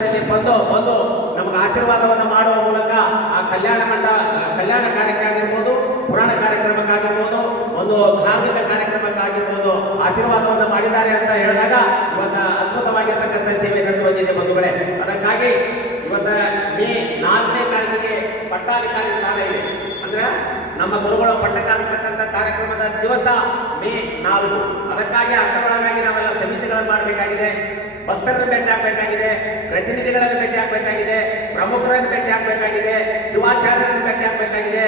ಬಂದು ನಮಗೆ ಆಶೀರ್ವಾದವನ್ನು ಮಾಡುವ ಮೂಲಕ ಆ ಕಲ್ಯಾಣ ಕಾರ್ಯಕ್ಕಾಗಿರ್ಬೋದು, ಪುರಾಣ ಕಾರ್ಯಕ್ರಮಕ್ಕಾಗಿರ್ಬೋದು, ಒಂದು ಧಾರ್ಮಿಕ ಕಾರ್ಯಕ್ರಮಕ್ಕಾಗಿರ್ಬೋದು ಆಶೀರ್ವಾದವನ್ನು ಮಾಡಿದ್ದಾರೆ ಅಂತ ಹೇಳಿದಾಗ ಇವತ್ತು ಅದ್ಭುತವಾಗಿರ್ತಕ್ಕಂಥ ಸೇವೆ ನಡೆದು ಬಂದಿದೆ ಬಂಧುಗಳೇ. ಅದಕ್ಕಾಗಿ ಇವತ್ತು ಮೇ 4ನೇ ತಾರೀಕಿಗೆ ಪಟ್ಟಾಧಿಕಾರಿ ಸ್ಥಾನ ಇದೆ. ಅಂದ್ರೆ ನಮ್ಮ ಗುರುಗಳ ಪಟ್ಟಕ್ಕಾಗತಕ್ಕಂಥ ಕಾರ್ಯಕ್ರಮದ ದಿವಸ ಮೇ 4. ಅದಕ್ಕಾಗಿ ಅರ್ಥವಾಗಿ ನಾವೆಲ್ಲ ಸಮಿತಿಗಳನ್ನು ಮಾಡಬೇಕಾಗಿದೆ, ಭಕ್ತರನ್ನು ಭೇಟಿ ಆಗಬೇಕಾಗಿದೆ, ಪ್ರತಿನಿಧಿಗಳನ್ನು ಭೇಟಿ ಆಗಬೇಕಾಗಿದೆ, ಪ್ರಮುಖರನ್ನು ಭೇಟಿ ಆಗಬೇಕಾಗಿದೆ, ಶಿವಾಚಾರ್ಯರನ್ನು ಭೇಟಿ ಆಗಬೇಕಾಗಿದೆ,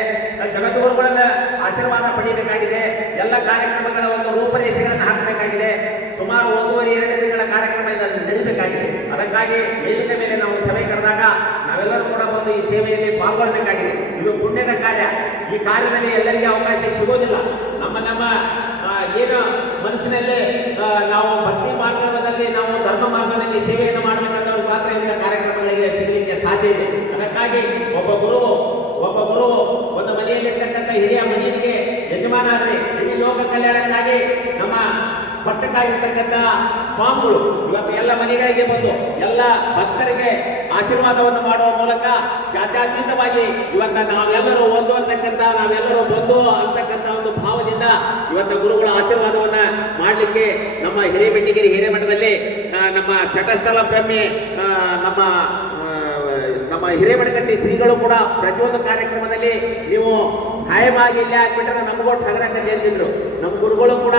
ಜಗದ್ಗುರುಗಳನ್ನ ಆಶೀರ್ವಾದ ಪಡೆಯಬೇಕಾಗಿದೆ, ಎಲ್ಲ ಕಾರ್ಯಕ್ರಮಗಳ ಒಂದು ರೂಪರೇಷೆಗಳನ್ನು ಹಾಕಬೇಕಾಗಿದೆ. ಸುಮಾರು 1.5-2 ತಿಂಗಳ ಕಾರ್ಯಕ್ರಮ ಇದನ್ನು ನಡೀಬೇಕಾಗಿದೆ. ಅದಕ್ಕಾಗಿ ವೇದಿಕೆ ಮೇಲೆ ನಾವು ಸಭೆ ಕರೆದಾಗ ನಾವೆಲ್ಲರೂ ಕೂಡ ಒಂದು ಈ ಸೇವೆಯಲ್ಲಿ ಪಾಲ್ಗೊಳ್ಳಬೇಕಾಗಿದೆ. ಇದು ಪುಣ್ಯದ ಕಾರ್ಯ. ಈ ಕಾರ್ಯದಲ್ಲಿ ಎಲ್ಲರಿಗೆ ಅವಕಾಶ ಸಿಗೋದಿಲ್ಲ. ನಮ್ಮ ಏನು ಮನಸ್ಸಿನಲ್ಲಿ ನಾವು ಭಕ್ತಿ ಮಾರ್ಗದಲ್ಲಿ, ನಾವು ಧರ್ಮ ಮಾರ್ಗದಲ್ಲಿ ಸೇವೆಯನ್ನು ಮಾಡಬೇಕಂತವ್ರು ಮಾತ್ರ ಇಂಥ ಕಾರ್ಯಕ್ರಮಗಳಿಗೆ ಸಿಗಲಿಕ್ಕೆ ಸಾಧ್ಯ ಇದೆ. ಅದಕ್ಕಾಗಿ ಒಬ್ಬ ಗುರು ಒಂದು ಮನೆಯಲ್ಲಿರ್ತಕ್ಕಂಥ ಹಿರಿಯ ಮನೆಗೆ ಯಜಮಾನ ಆದರೆ ಇಡೀ ಲೋಕ ಕಲ್ಯಾಣಕ್ಕಾಗಿ ನಮ್ಮ ಭಕ್ತಕ್ಕಾಗಿರ್ತಕ್ಕಂಥ ಸ್ವಾಮಿಗಳು ಇವತ್ತು ಎಲ್ಲ ಮನೆಗಳಿಗೆ ಬಂದು ಎಲ್ಲ ಭಕ್ತರಿಗೆ ಆಶೀರ್ವಾದವನ್ನು ಮಾಡುವ ಮೂಲಕ ಜಾತ್ಯತೀತವಾಗಿ ಇವತ್ತು ನಾವೆಲ್ಲರೂ ಒಂದು ಅಂತಕ್ಕಂಥ, ನಾವೆಲ್ಲರೂ ಬಂದು ಅಂತಕ್ಕಂಥ ಒಂದು ಭಾವದಿಂದ ಇವತ್ತು ಗುರುಗಳ ಆಶೀರ್ವಾದವನ್ನ ಮಾಡಲಿಕ್ಕೆ ನಮ್ಮ ಹಿರೇಬೆಟ್ಟಿಗೆರೆ ಹಿರೇಮಠದಲ್ಲಿ ನಮ್ಮ ಶಟಸ್ಥಲ ಬ್ರಹ್ಮೆ ನಮ್ಮ ಹಿರೇಮಠಕಟ್ಟಿ ಶ್ರೀಗಳು ಕೂಡ ಪ್ರತಿಯೊಂದು ಕಾರ್ಯಕ್ರಮದಲ್ಲಿ ನೀವು ಖಾಯಮಾಗಿ ಇಲ್ಲೇ ಆಗ್ಬಿಟ್ರೆ ನಮಗೊಟ್ಟು ಹಗರಕ್ಕೆ ಹೇಳ್ತಿದ್ರು. ನಮ್ಮ ಗುರುಗಳು ಕೂಡ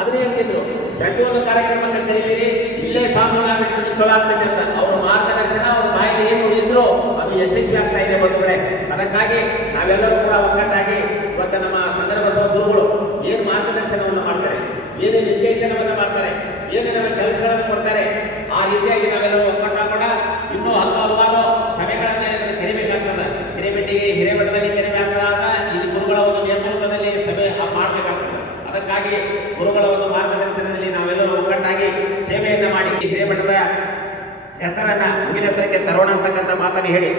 ಅದನ್ನೇ ಹೇಳ್ತಿದ್ರು, ಪ್ರತಿಯೊಂದು ಕಾರ್ಯಕ್ರಮಕ್ಕೆ ಕರೀತೀರಿ, ಇಲ್ಲೇ ಸ್ವಾಮಿಗಳಾಗ್ಬಿಟ್ಟು ಚಲೋ ಆಗ್ತದೆ ಅಂತ. ಅವ್ರ ಮಾರ್ಗದರ್ಶನ, ಅವ್ರ ಬಾಯಲ್ಲಿ ಏನು ಉಳಿದ್ರು ಅದು ಯಶಸ್ವಿ ಆಗ್ತಾ ಇದೆ ಬಂಧುಗಳೇ. ಅದಕ್ಕಾಗಿ ನಾವೆಲ್ಲರೂ ಕೂಡ ಒಗ್ಗಟ್ಟಾಗಿ ಇವತ್ತು ನಮ್ಮ ಸಂದರ್ಭ ಗುರುಗಳು ಏನು ಮಾರ್ಗದರ್ಶನವನ್ನು ಮಾಡ್ತಾರೆ, ಏನು ನಿರ್ದೇಶನವನ್ನು ಮಾಡ್ತಾರೆ, ಏನು ನಮಗೆ ಕೆಲಸಗಳನ್ನು ಕೊಡ್ತಾರೆ, ಆ ರೀತಿಯಾಗಿ ನಾವೆಲ್ಲರೂ ಒಗ್ಗಟ್ಟಾಗೋಣ. ಇನ್ನೂ ಹಲವಾರು ಸಭೆಗಳನ್ನೇ ಕರಿಬೇಕಾಗ್ತದೆ. ಹಿರೇಬೆಟ್ಟಿಗೆ ಹಿರೇಮಠದಲ್ಲಿ ಕರಿಬೇಕಾದಾಗ ಇಲ್ಲಿ ಗುರುಗಳ ಒಂದು ನೇತೃತ್ವದಲ್ಲಿ ಸಭೆ ಮಾಡಬೇಕಾಗ್ತದೆ. ಅದಕ್ಕಾಗಿ ಗುರುಗಳ ಒಂದು ಮಾರ್ಗದರ್ಶನದಲ್ಲಿ ನಾವೆಲ್ಲರೂ ಒಗ್ಗಟ್ಟಾಗಿ ಸೇವೆಯನ್ನು ಮಾಡಿ ಹಿರೇಮಠದ ಹೆಸರನ್ನ ಮುಗಿನೆತ್ತರಕ್ಕೆ ತರೋಣ ಅಂತಕ್ಕಂಥ ಮಾತನ್ನು ಹೇಳಿ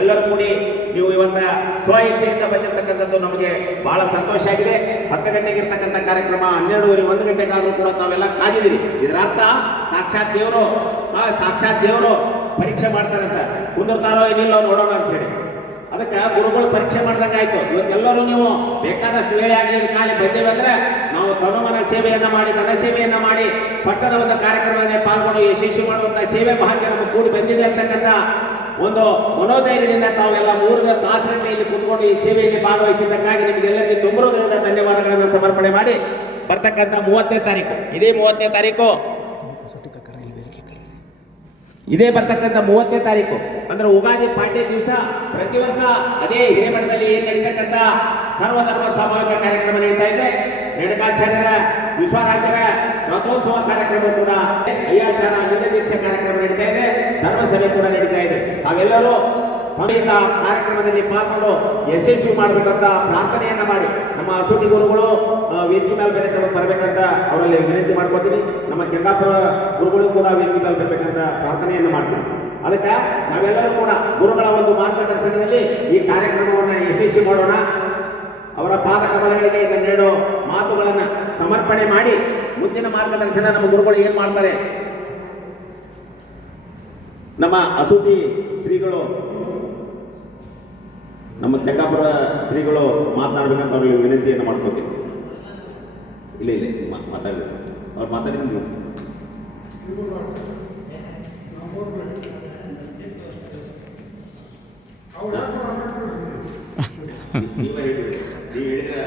ಎಲ್ಲರೂ ಕೂಡಿ ನೀವು ಇವತ್ತ ಸ್ವ ಇಚ್ಛೆಯಿಂದ ಬಂದಿರತಕ್ಕಂಥದ್ದು ನಮಗೆ ಬಹಳ ಸಂತೋಷ ಆಗಿದೆ. 10 ಗಂಟೆಗೆ ಇರ್ತಕ್ಕಂಥ ಕಾರ್ಯಕ್ರಮ 12:30 1 ಗಂಟೆಗಾದರೂ ಕೂಡ ತಾವೆಲ್ಲ ಕಾದಿದ್ದೀರಿ. ಇದರ ಅರ್ಥ ಸಾಕ್ಷಾತ್ ದೇವರು ಪರೀಕ್ಷೆ ಮಾಡ್ತಾರಂತ, ಕುಂದಿರ್ತಾರೋ ಏನಿಲ್ಲ ನೋಡೋಣ ಅಂತ ಹೇಳಿ. ಅದಕ್ಕೆ ಗುರುಗಳು ಪರೀಕ್ಷೆ ಮಾಡ್ದಂಗೆ ಆಯ್ತು. ಇವತ್ತೆಲ್ಲರೂ ನೀವು ಬೇಕಾದಷ್ಟು ವೇಳೆ ಆಗಲಿ ಕಾಲಿ ಬಂದೇವೆ ಅಂದ್ರೆ ನಾವು ತನುಮನ ಸೇವೆಯನ್ನ ಮಾಡಿ, ಧನ ಸೇವೆಯನ್ನ ಮಾಡಿ, ಪಟ್ಟದ ಒಂದು ಕಾರ್ಯಕ್ರಮದಲ್ಲಿ ಪಾಲ್ಗೊಂಡು ಯಶಸ್ವಿ ಮಾಡುವಂತಹ ಸೇವೆ ಭಾಗ್ಯ ನಮಗೆ ಕೂಡಿ ಬಂದಿದೆ ಅಂತಕ್ಕಂಥ ಒಂದು ಮನೋಧೈರ್ಯದಿಂದ ತಾವೆಲ್ಲ 3 ತಾಸುಗಟ್ಟಲೆಯಲ್ಲಿ ಕೂತ್ಕೊಂಡು ಈ ಸೇವೆಯಲ್ಲಿ ಭಾಗವಹಿಸಿದ್ದಕ್ಕಾಗಿ ನಿಮಗೆಲ್ಲರಿಗೂ ತುಂಬ ಹೃದಯದ ಧನ್ಯವಾದಗಳನ್ನು ಸಮರ್ಪಣೆ ಮಾಡಿ ಬರ್ತಕ್ಕಂಥ 30ನೇ ತಾರೀಕು, ಇದೇ ಬರ್ತಕ್ಕಂಥ 30ನೇ ತಾರೀಕು ಅಂದ್ರೆ ಉಗಾದಿ ಪಾಡ್ಯ ದಿವಸ ಪ್ರತಿ ವರ್ಷ ಅದೇ ಹಿರೇಮಠದಲ್ಲಿ ಏನ್ ನಡೀತಕ್ಕಂಥ ಸರ್ವಧರ್ಮ ಸಾಮೂಹಿಕ ಕಾರ್ಯಕ್ರಮ ನಡೀತಾ ಇದೆ. ರೇಣುಕಾಚಾರ್ಯರ ವಿಶ್ವರಾಜ್ಯರ ರಥೋತ್ಸವ ಕಾರ್ಯಕ್ರಮ ಕೂಡ, ಅಯ್ಯಾಚಾರ ದೀಕ್ಷೆ ಕಾರ್ಯಕ್ರಮ ನಡೀತಾ ಇದೆ, ಧರ್ಮಸಭೆ ಕೂಡ ನಡೀತಾ ಇದೆ. ತಾವೆಲ್ಲರೂ ಕಾರ್ಯಕ್ರಮದಲ್ಲಿ ಪಾಲ್ಗೊಂಡು ಯಶಸ್ವಿ ಮಾಡಬೇಕಂತ ಪ್ರಾರ್ಥನೆಯನ್ನ ಮಾಡಿ ನಮ್ಮ ಅಸೂಟಿ ಗುರುಗಳು ವೇದಿಕೆ ಮೇಲೆ ಬರಬೇಕಂತ ಅವರಲ್ಲಿ ವಿನಂತಿ ಮಾಡ್ಕೊತೀನಿ. ನಮ್ಮ ಕೆಂದಾಪುರ ಗುರುಗಳು ಕೂಡ ವೇದಿಕೆ ಮೇಲೆ ಬರಬೇಕಂತ ಪ್ರಾರ್ಥನೆಯನ್ನು ಮಾಡ್ತೀನಿ. ಅದಕ್ಕೆ ನಾವೆಲ್ಲರೂ ಕೂಡ ಗುರುಗಳ ಒಂದು ಮಾರ್ಗದರ್ಶನದಲ್ಲಿ ಈ ಕಾರ್ಯಕ್ರಮವನ್ನು ಯಶಸ್ವಿ ಮಾಡೋಣ. ಅವರ ಪಾದ ಕಮಲಗಳಿಗೆ ಇನ್ನೆರಡು ಮಾತುಗಳನ್ನು ಸಮರ್ಪಣೆ ಮಾಡಿ ಮುಂದಿನ ಮಾರ್ಗದರ್ಶನ ನಮ್ಮ ಗುರುಗಳು ಏನ್ ಮಾಡ್ತಾರೆ, ನಮ್ಮ ಅಸೂಟಿ ಶ್ರೀಗಳು, ನಮ್ಮ ಕೆಂದಾಪುರ ಶ್ರೀಗಳು ಮಾತನಾಡಬೇಕಂತ ಅವ್ರಿಗೆ ವಿನಂತಿಯನ್ನು ಮಾಡ್ಕೋತೀನಿ. ಇಲ್ಲ ಮಾತಾಡಬೇಕು, ಅವ್ರು ಮಾತಾಡಿದ್ರು. ನೀವು ಹೇಳಿದ್ರೆ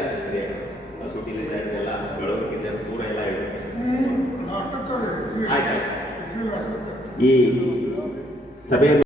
ಎಲ್ಲ ಬೆಳವಣಿಗೆ ಪೂರ ಎಲ್ಲ ಹೇಳಿ ಆಯ್ತಾಯ್ತು. ಈ ಸಭೆಯನ್ನು